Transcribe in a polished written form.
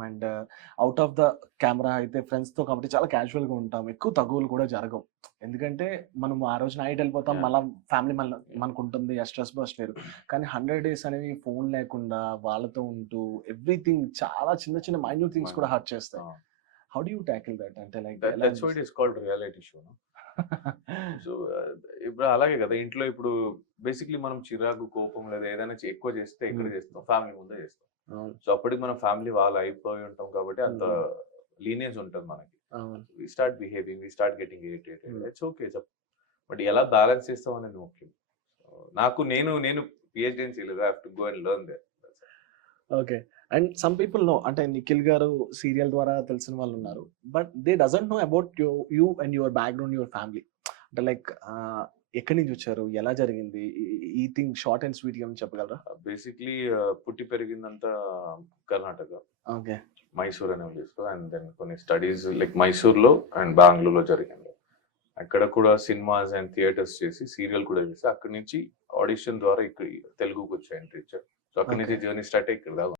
And out of the camera అయితే ఫ్రెండ్స్‌తో కాబట్టి చాలా క్యాజువల్‌గా ఉంటాం. ఎక్కువ తగువులు కూడా జరగవు. ఎందుకంటే మనం ఆ రోజు నైట్ ఎళ్ళిపోతాం. యాహ్! మళ్ళా ఫ్యామిలీ మనకుంటుంది. ఆ స్ట్రెస్ బస్ట్ వేరు. కానీ 100 డేస్ అనేవి ఫోను లేకుండా వాళ్ళతో ఉంటూ ఎవ్రీథింగ్ చాలా చిన్న చిన్న మైన్యూట్ థింగ్స్ కూడా హర్ట్ చేస్తాయి. ఆ! How do you tackle that? అంటే లైక్ ఎలా దట్స్ వై ఇట్ అనిపిస్తది? Is called reality show. So, ఇప్పుడు అలాగే కదా! ఇంట్లో ఇప్పుడు బేసిక్‌లీ మనం చిరాకు, కోపం లేదా ఏదైనా ఎక్కువ చేస్తే ఎక్కడ హ్మ్. చేస్తాం? ఫ్యామిలీ ముందే చేస్తాం. అవును. సో, అప్పటికి మనం ఫ్యామిలీ వాళ్ళు అయిపోయి ఉంటాం కాబట్టి అంత హ్మ్. లీనియన్స్ ఉంటది మనకి. అవును. We start behaving, we start getting irritated. Hmm. It's okay. But ఎలా బ్యాలెన్స్ చేస్తాం అనేది ముఖ్యం. సో, నేను పీహెచ్‌డీ ఏం చేయలేదు. I have to go and learn there. Okay. And some people know అంటే నిఖిల్ గారు సీరియల్ ద్వారా తెలిసిన వాళ్ళున్నారు. But they doesn't know about you and your background, your family. అంటే లైక్ ఎక్కడి నుంచొచ్చారు? ఎలా జరిగింది? ఈ థింగ్ షార్ట్ అండ్ స్వీట్‌గా ఏమైనా చెప్పగలరా? బేసిక్‌లీ పుట్టి పెరిగిందంతా కర్ణాటక. ఓకే. మైసూర్ అనే ప్లేస్‌లో. అండ్ దెన్ కొన్ని స్టడీస్ లైక్ మైసూర్‌లో అండ్ బెంగుళూరులో జరిగింది. అక్కడ కూడా సినిమాస్ అండ్ థియేటర్స్ చేసి, సీరియల్ కూడా చేసి, అక్కడి నుంచి ఆడిషన్ ద్వారా ఇక్కడ తెలుగుకొచ్చా ఎంట్రీ ఇచ్చా. సో, అక్కడి ఓకే. నుంచి జర్నీ స్టార్ట్ అయ్యి ఇక్కడ దాకా